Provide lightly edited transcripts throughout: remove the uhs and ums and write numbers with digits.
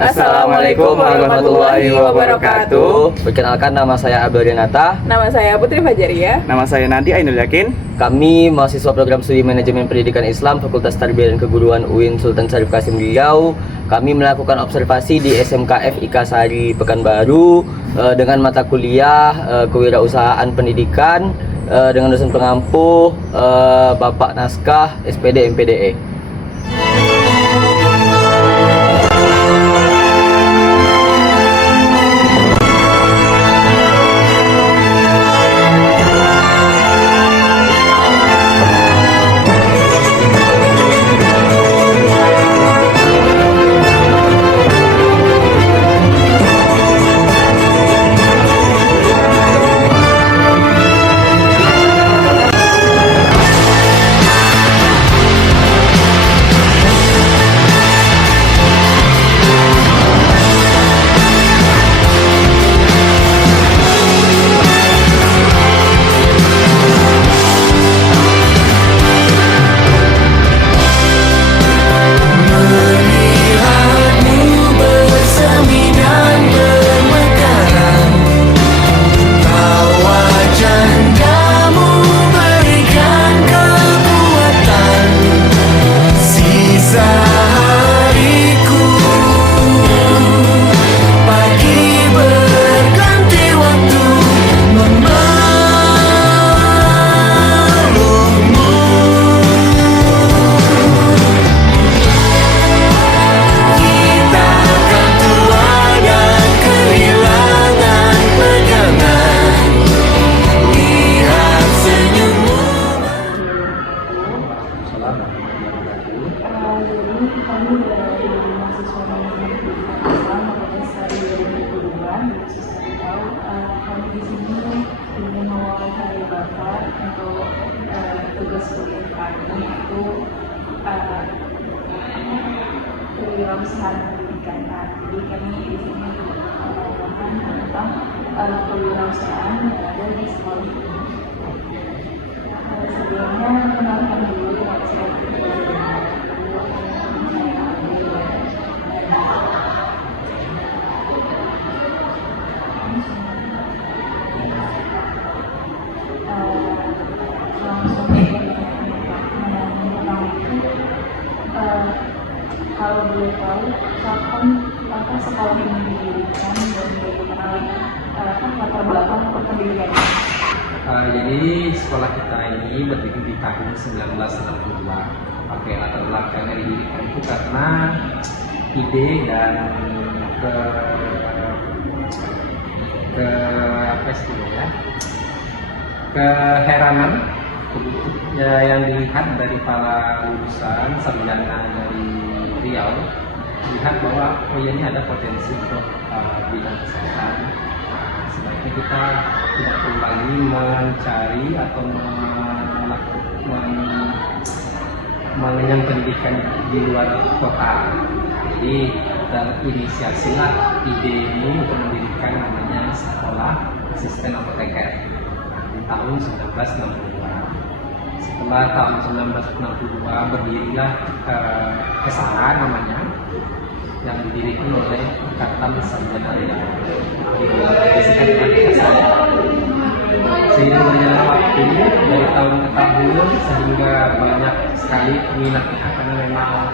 Assalamualaikum warahmatullahi wabarakatuh. Perkenalkan, nama saya Abdul Renata. Nama saya Putri Fajaria. Nama saya Nadi Ainul Yakin. Kami mahasiswa program studi manajemen pendidikan Islam Fakultas Tarbiyah dan Keguruan UIN Sultan Syarif Kasim Riau. Kami melakukan observasi di SMK FIK Sari Pekanbaru dengan mata kuliah kewirausahaan pendidikan dengan dosen pengampu Bapak Naskah SPD MPDE. Kami dari mahasiswa manajemen Islam Fakultas Tarbiyah dan Keguruan kami di sini ingin mewawancari Bapak untuk tugas kuliah kami yaitu kewirausahaan pendidikan. Jadi kami di sini mengatakan tentang kewirausahaan yang ada di sekolah ini. Sebelumnya kenalkan dulu nama saya kalau boleh tahu, kapan sekolah ini didirikan dan bagaimana latar belakang pendidikan? Jadi sekolah kita ini berdiri di tahun 1962. Pakai latar belakangnya didirikan itu karena ide dan keheranan yang dilihat dari para lulusan sarjana dari Riau, lihat bahwa ini ada potensi untuk bidang kesehatan. Sebaiknya kita tidak perlu lagi mencari atau mengenyam pendidikan di luar kota. Jadi terinisiasilah ide ini untuk mendirikan namanya sekolah asisten apoteker di tahun 1962. Setelah tahun 1962 berdirilah Kesara namanya, yang didirikan oleh Ikatan Sarjana Riau. Sehingga berjalan waktu dari tahun ke tahun sehingga banyak sekali peminatnya, karena memang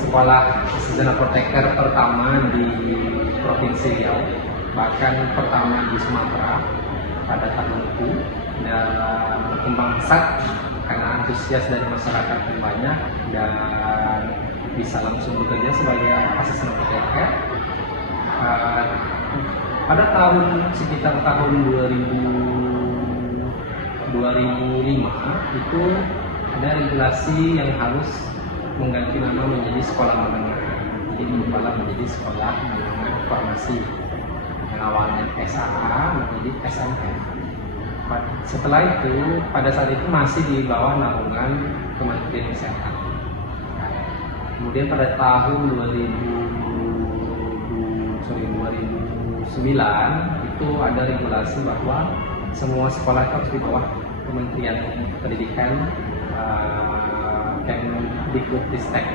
sekolah asisten apoteker pertama di Provinsi Riau, bahkan pertama di Sumatera pada tahun itu, dan berkembang pesat karena antusias dari masyarakat yang banyak dan bisa langsung bekerja sebagai asisten apoteker. Pada sekitar tahun 2005 itu ada regulasi yang harus mengganti nama menjadi sekolah menengah. Jadi berubahlah menjadi sekolah menengah farmasi, yang awalnya SAA menjadi SMK. Setelah itu, pada saat itu masih di bawah naungan Kementerian Kesehatan. Kemudian pada tahun 2009 itu ada regulasi bahwa semua sekolah harus di bawah Kementerian Pendidikan, Kemdikbudristek.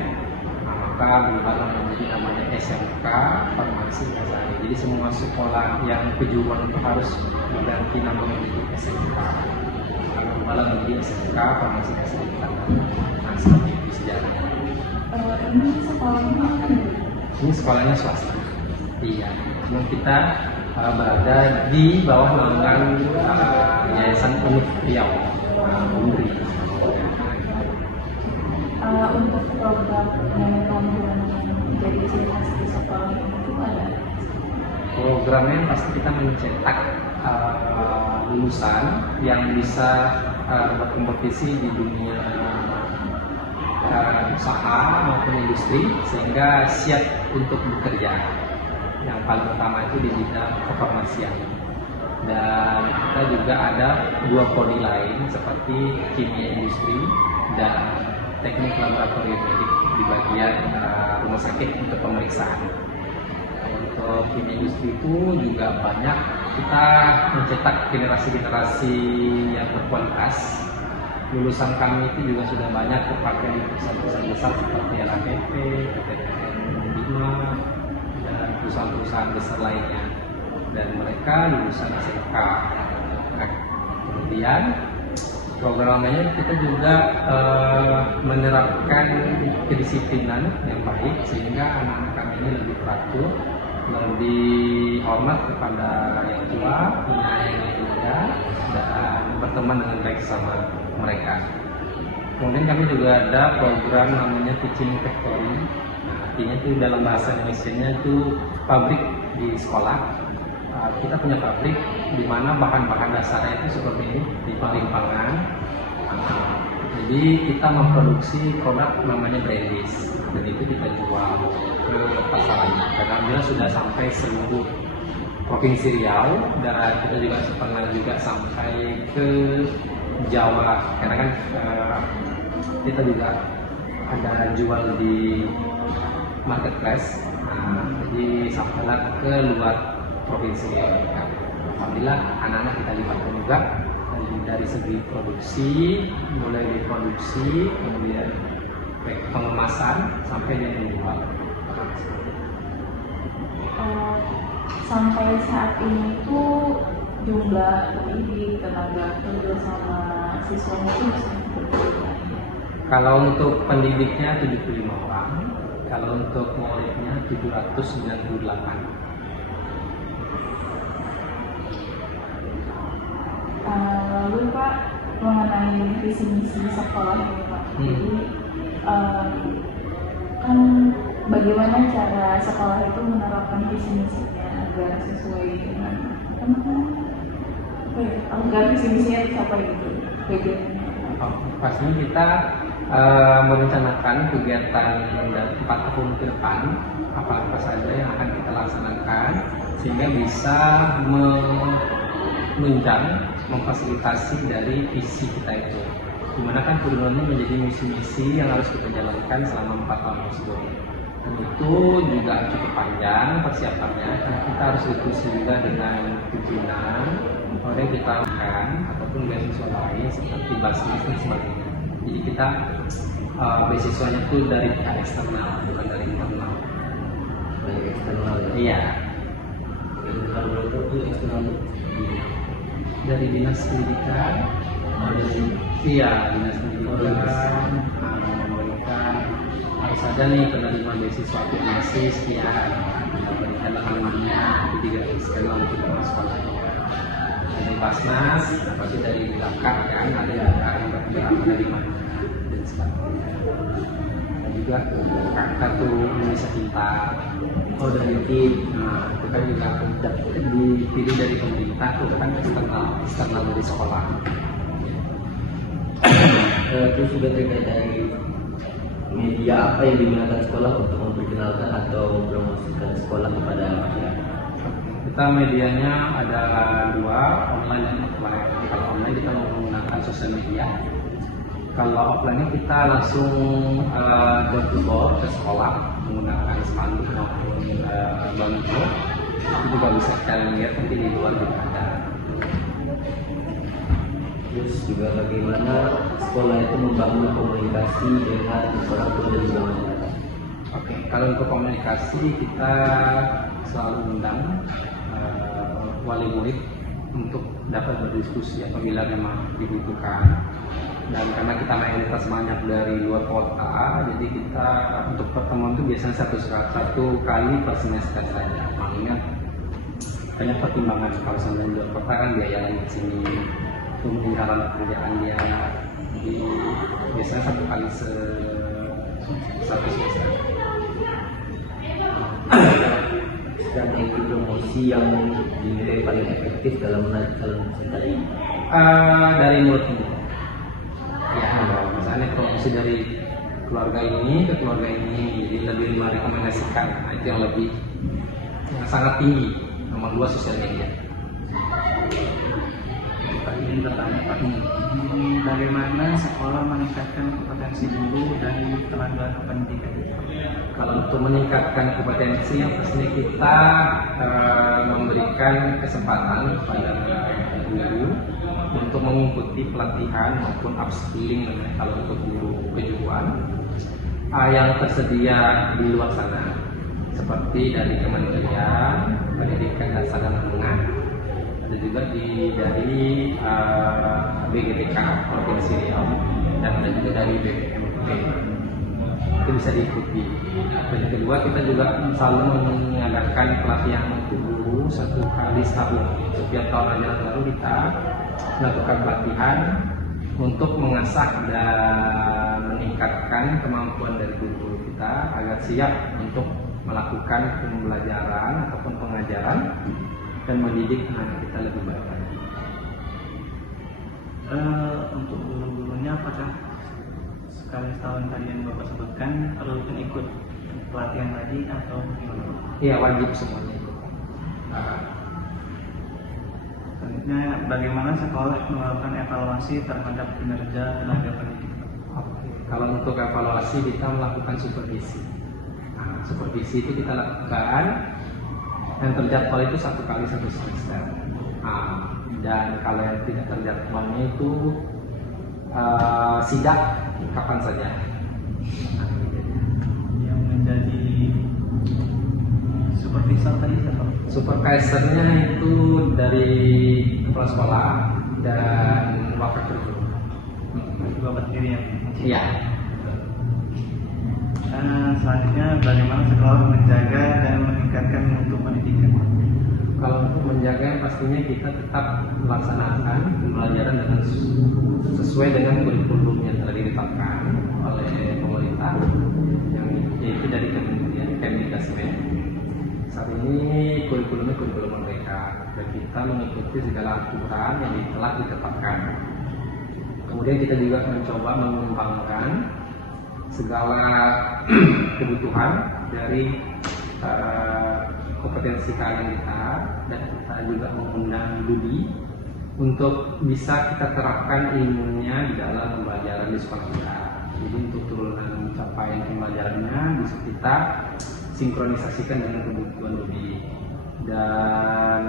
maka berubahlah menjadi namanya SMK Farmasi Kasari. Jadi semua sekolah yang kejuruan itu harus berganti nama menjadi SMK. Berubahlah menjadi SMK Farmasi Kasari. Nah, seperti itu sejarahnya. Ini sekolahnya Ini sekolahnya swasta. Iya. Cuma kita berada di bawah naungan Yayasan Unif Riau, UNRI. untuk program yang kamu menjadi ciri khas di sekolah itu ada? Programnya pasti kita mencetak lulusan yang bisa berkompetisi di dunia usaha maupun industri sehingga siap untuk bekerja. Yang paling utama itu di bidang kefarmasian. Dan kita juga ada 2 prodi lain seperti kimia industri dan teknik laboratorium medik di bagian rumah sakit untuk pemeriksaan. Untuk kimia industri itu juga banyak kita mencetak generasi-generasi yang berkualitas. Lulusan kami itu juga sudah banyak terpakai di perusahaan-perusahaan besar seperti LAPP, PTTN Bima, dan perusahaan-perusahaan besar lainnya. Dan mereka lulusan SMK. Kemudian programnya kita juga menerapkan kedisiplinan yang baik sehingga anak-anak kami ini lebih teratur, lebih hormat kepada yang tua, yang muda, dan berteman dengan baik sama mereka. Kemudian kami juga ada program namanya Teaching Factory. Artinya itu dalam bahasa Indonesia-nya itu pabrik di sekolah. Kita punya pabrik di mana bahan-bahan dasarnya itu seperti ini di Palimpangan. Jadi kita memproduksi produk namanya Brandis dan itu kita jual ke pasaran. Dan alhamdulillah sudah sampai seluruh provinsi Riau dan kita juga pernah juga sampai ke Jawa karena kan kita juga ada jual di marketplace. Jadi sampailah ke luar provinsi Riau. Alhamdulillah anak-anak kita libatkan juga dari segi produksi, mulai dari produksi, kemudian pengemasan sampai dia dijual. Sampai saat ini tuh jumlah pendidik, tenaga kerja sama siswanya itu Kalau untuk pendidiknya 75 orang, kalau untuk muridnya 798. Lalu Pak, mengenai visi misi sekolah ini Pak, jadi kan bagaimana cara sekolah itu menerapkan visi misinya agar sesuai dengan agar visi misinya tercapai gitu, bagaimana? Pastinya kita merencanakan kegiatan 4 tahun ke depan apa saja yang akan kita laksanakan sehingga bisa menunjang memfasilitasi dari visi kita itu. Dimana kan turunannya menjadi misi-misi yang harus kita jalankan selama 4 tahun tersebut. Dan itu juga cukup panjang persiapannya karena kita harus diskusi juga dengan pimpinan, kemudian kita lakukan ataupun beasiswa lain seperti Basnas dan sebagainya. Jadi kita beasiswanya itu dari pihak eksternal bukan dari internal. Dari eksternal. Iya. Kalau itu eksternal Dari dinas pendidikan, dinas pendidikan memberikan harus ada nih penerima beasiswa aplikasi sekian, berikan alamatnya, juga eksternal untuk sekolah. Dari Basnas, pasti dari Dakar kan, ada yang berapa dari mana dan sebagainya. Dan juga kartu Indonesia Pintar. Oh, dari tim. Nah, itu kan juga dipilih dari pemerintah, itu kan eksternal dari sekolah. Terus juga terkait dari media apa yang digunakan sekolah untuk memperkenalkan atau promosikan sekolah kepada masyarakat? Kita medianya ada 2, online dan offline. Kalau online kita menggunakan sosial media. Kalau offline kita langsung door to door ke sekolah menggunakan spanduk maupun baliho. Itu juga bisa kalian lihat nanti di luar juga ada. Terus juga bagaimana sekolah itu membangun komunikasi dengan orang tua dan juga masyarakat? Oke. Kalau untuk komunikasi kita selalu undang wali murid untuk dapat berdiskusi apabila memang dibutuhkan. Dan karena kita mayoritas banyak dari luar kota, jadi kita untuk pertemuan itu biasanya satu kali per semester saja. Mengingat banyak pertimbangan kalau sampai di luar kota kan biaya lagi di sini, pemeliharaan pekerjaan dia, jadi biasanya satu kali satu semester. Strategi promosi yang dinilai paling efektif dalam menarik calon peserta ini? Dari mulut ini. Ya, misalnya promosi dari keluarga ini ke keluarga ini, jadi lebih merekomendasikan. Nah, itu yang lebih yang sangat tinggi. Nomor 2 sosial media. Pak, ingin bertanya Pak, bagaimana sekolah meningkatkan kompetensi guru dan tenaga pendidikan? Kalau untuk meningkatkan kompetensi, yang pastinya kita memberikan kesempatan kepada guru untuk mengikuti pelatihan maupun upskilling kalau untuk guru kejuruan yang tersedia di luar sana, seperti dari Kementerian Pendidikan Dasar dan Menengah, ada juga dari BGTK Provinsi Riau, dan ada juga dari BPMP. Itu bisa diikuti. Dan yang kedua, kita juga selalu mengadakan pelatihan untuk guru 1 kali setahun. Setiap tahun ajaran baru kita melakukan pelatihan untuk mengasah dan meningkatkan kemampuan dari guru kita agar siap untuk melakukan pembelajaran ataupun pengajaran dan mendidik anak kita lebih baik lagi. Untuk guru-gurunya apakah sekali setahun tadi yang Bapak sebutkan rutin ikut pelatihan tadi atau gimana? Iya, wajib semuanya. Selanjutnya, bagaimana sekolah melakukan evaluasi terhadap kinerja tenaga pendidik? Kalau untuk evaluasi kita melakukan supervisi. Nah, supervisi itu kita lakukan yang terjadwal itu 1 kali 1 semester. Dan kalau yang tidak terjadwalnya itu sidak kapan saja. Yang menjadi supervisor tadi siapa? Supervisornya itu dari kepala sekolah dan wakil guru. Bapak sendiri yang Iya. Selanjutnya, bagaimana sekolah menjaga dan meningkatkan mutu pendidikan? Kalau untuk menjaga, pastinya kita tetap melaksanakan pembelajaran dengan sesuai dengan kurikulum yang telah ditetapkan oleh pemerintah, yang yaitu dari Kementerian Kemdikbud. Saat ini kurikulumnya kurikulum mereka, dan kita mengikuti segala aturan yang telah ditetapkan. Kemudian kita juga mencoba mengembangkan segala kebutuhan dari kompetensi kalian kita, dan kita juga mengundang Budi untuk bisa kita terapkan ilmunya di dalam pembelajaran di sekolah kita. Jadi untuk turunan capaian pembelajarannya bisa kita sinkronisasikan dengan kebutuhan Budi, dan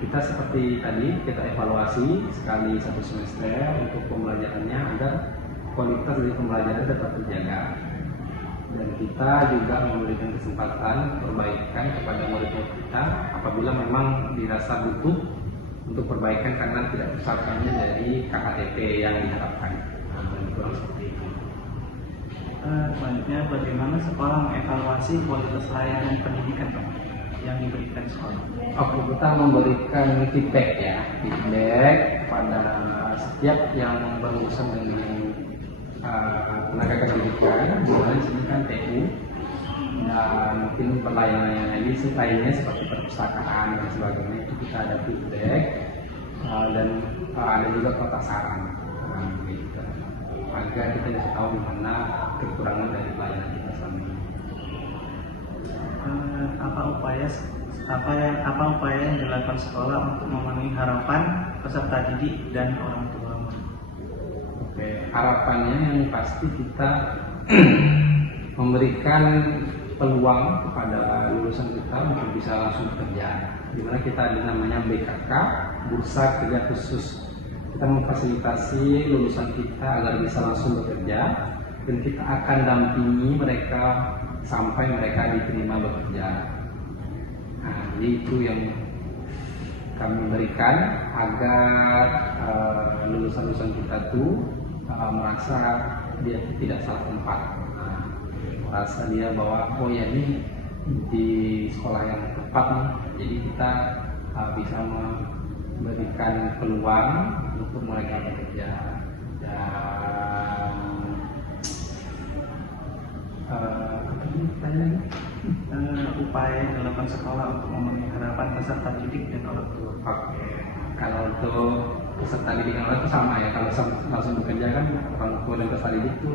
kita seperti tadi kita evaluasi sekali 1 semester untuk pembelajarannya agar kualitas dari pembelajaran tetap terjaga. Dan kita juga memberikan kesempatan perbaikan kepada murid-murid kita apabila memang dirasa butuh untuk perbaikan karena tidak tercapainya dari KKTP yang diharapkan. Kurang seperti itu. Selanjutnya, bagaimana sekolah mengevaluasi kualitas layanan pendidikan Pak, yang diberikan sekolah? Kita memberikan feedback pada setiap yang berurusan dengan tenaga pendidikan, di mana di sini kan TU, dan mungkin pelayanan lainnya seperti perpustakaan dan sebagainya, itu kita ada feedback, dan ada juga kotak saran, gitu, agar kita bisa tahu di mana kekurangan dari pelayanan kita selama ini. Apa upaya yang dilakukan sekolah untuk memenuhi harapan peserta didik dan orang tua? Harapannya yang pasti kita memberikan peluang kepada lulusan kita untuk bisa langsung bekerja, di mana kita ada namanya BKK, Bursa Kerja Khusus. Kita memfasilitasi lulusan kita agar bisa langsung bekerja, dan kita akan dampingi mereka sampai mereka diterima bekerja. Nah, jadi itu yang kami berikan agar lulusan-lulusan kita tuh merasa dia tidak salah tempat, merasa dia bahwa oh ya ini di sekolah yang tepat nih, jadi kita bisa memberikan peluang untuk mereka bekerja. Dan Upaya yang dilakukan sekolah untuk memenuhi harapan peserta didik dan orang tua. Oke, kalau untuk peserta didik dan orang tua sama ya, kalau langsung bekerja kan orang tua dan peserta didik itu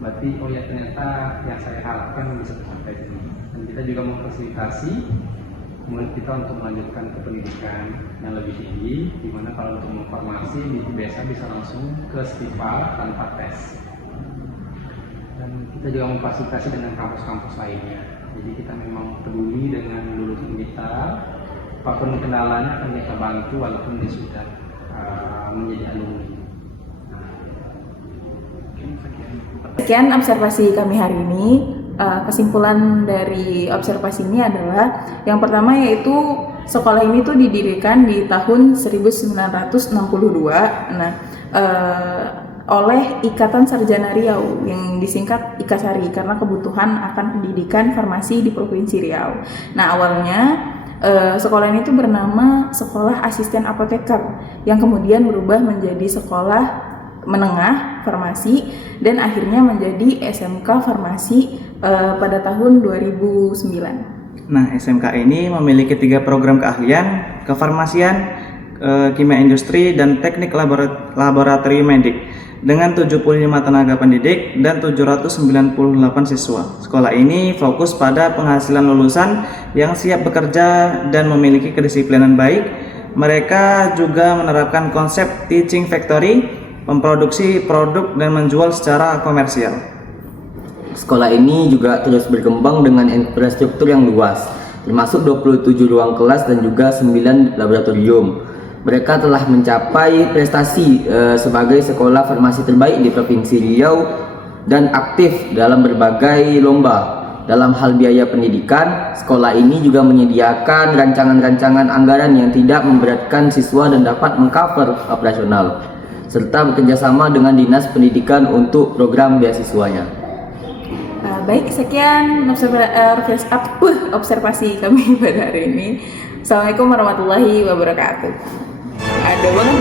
berarti oh ya ternyata yang saya harapkan bisa tercapai. Dan kita juga memfasilitasi murid kita untuk melanjutkan ke pendidikan yang lebih tinggi, dimana kalau untuk informasi biasa bisa langsung ke Stifal tanpa tes. Dan kita juga memfasilitasi dengan kampus-kampus lainnya. Jadi kita memang peduli dengan lulusan kita, apapun kendalanya akan kita bantu walaupun dia sudah menjadi alumni. Sekian observasi kami hari ini. Kesimpulan dari observasi ini adalah yang pertama yaitu sekolah ini tuh didirikan di tahun 1962. Nah, oleh Ikatan Sarjana Riau yang disingkat Ikasari karena kebutuhan akan pendidikan farmasi di Provinsi Riau. Nah, awalnya sekolah ini tuh bernama Sekolah Asisten Apoteker yang kemudian berubah menjadi Sekolah Menengah Farmasi dan akhirnya menjadi SMK Farmasi pada tahun 2009. Nah, SMK ini memiliki 3 program keahlian, kefarmasian, kimia industri, dan teknik laboratorium medik dengan 75 tenaga pendidik dan 798 siswa. Sekolah ini fokus pada penghasilan lulusan yang siap bekerja dan memiliki kedisiplinan baik. Mereka juga menerapkan konsep teaching factory, memproduksi produk dan menjual secara komersial. Sekolah ini juga terus berkembang dengan infrastruktur yang luas, termasuk 27 ruang kelas dan juga 9 laboratorium. Mereka telah mencapai prestasi sebagai sekolah farmasi terbaik di Provinsi Riau dan aktif dalam berbagai lomba. Dalam hal biaya pendidikan, sekolah ini juga menyediakan rancangan-rancangan anggaran yang tidak memberatkan siswa dan dapat mengcover operasional, serta bekerjasama dengan Dinas Pendidikan untuk program beasiswanya. Baik, sekian observasi kami pada hari ini. Assalamualaikum warahmatullahi wabarakatuh. Ada banget